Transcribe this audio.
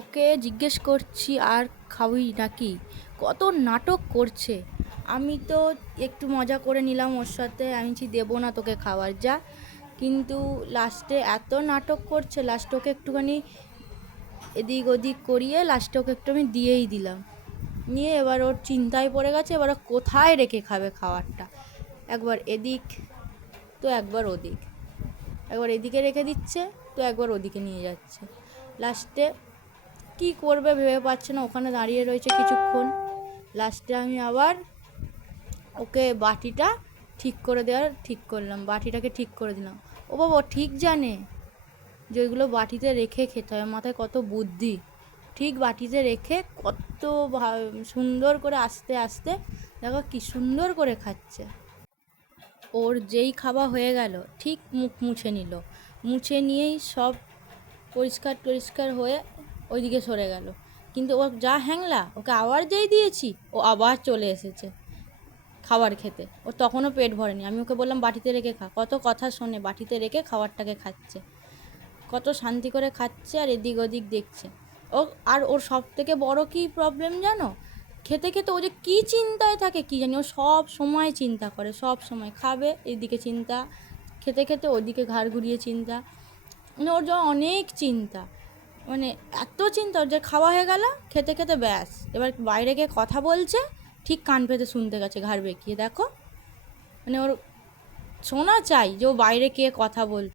ওকে জিজ্ঞেস করছি আর খাবি নাকি, কত নাটক করছে। আমি তো একটু মজা করে নিলাম ওর সাথে, আমি দেবো না তোকে খাবার যা। কিন্তু লাস্টে এত নাটক করছে, লাস্টে ওকে একটুখানি এদিক ওদিক করিয়ে লাস্টে ওকে একটু আমি দিয়েই দিলাম। নিয়ে এবার ওর চিন্তায় পড়ে গেছে, এবার ও কোথায় রেখে খাবে খাবারটা। একবার এদিক তো একবার ওদিক, একবার এদিকে রেখে দিচ্ছে তো একবার ওদিকে নিয়ে যাচ্ছে। লাস্টে কি করবে ভেবে পাচ্ছে না, ওখানে দাঁড়িয়ে রয়েছে কিছুক্ষণ। লাস্টে আমি আবার ওকে বাটিটা ঠিক করলাম, বাটিটাকে ঠিক করে দিলাম। ও বাবা, ও ঠিক জানে যে ওইগুলো বাটিতে রেখে খেতে হয়, মাথায় কত বুদ্ধি। ঠিক বাটিতে রেখে কত সুন্দর করে আস্তে আস্তে দেখো কি সুন্দর করে খাচ্ছে। ওর যেই খাওয়া হয়ে গেল ঠিক মুখ মুছে নিল, মুছে নিয়েই সব পরিষ্কার টরিষ্কার হয়ে ওইদিকে সরে গেল। কিন্তু ও যা হ্যাংলা, ওকে আবার যেই দিয়েছি ও আবার চলে এসেছে খাবার খেতে। ওর তখনও পেট ভরেনি, আমি ওকে বললাম বাটিতে রেখে খা, কত কথা শোনে, বাটিতে রেখে খাবারটাকে খাচ্ছে, কত শান্তি করে খাচ্ছে আর এদিক ওদিক দেখছে। ও আর ওর সব থেকে বড় কী প্রবলেম জানো, খেতে খেতে ও যে কী চিন্তায় থাকে কী জানি, ও সব সময় চিন্তা করে, সব সময় খাবে এদিকে চিন্তা, খেতে খেতে ওদিকে ঘাড় ঘুরিয়ে চিন্তা, মানে ওর যা অনেক চিন্তা, মানে এত চিন্তা ওর যে খাওয়া হয়ে গেল খেতে খেতে ব্যাস এবার বাইরে গিয়ে কথা বলছে, ঠিক কান পেতে শুনতে গেছে ঘাড় বেঁকিয়ে। দেখো মানে ওর শোনা চাই যে ও বাইরে গিয়ে কথা বলছে।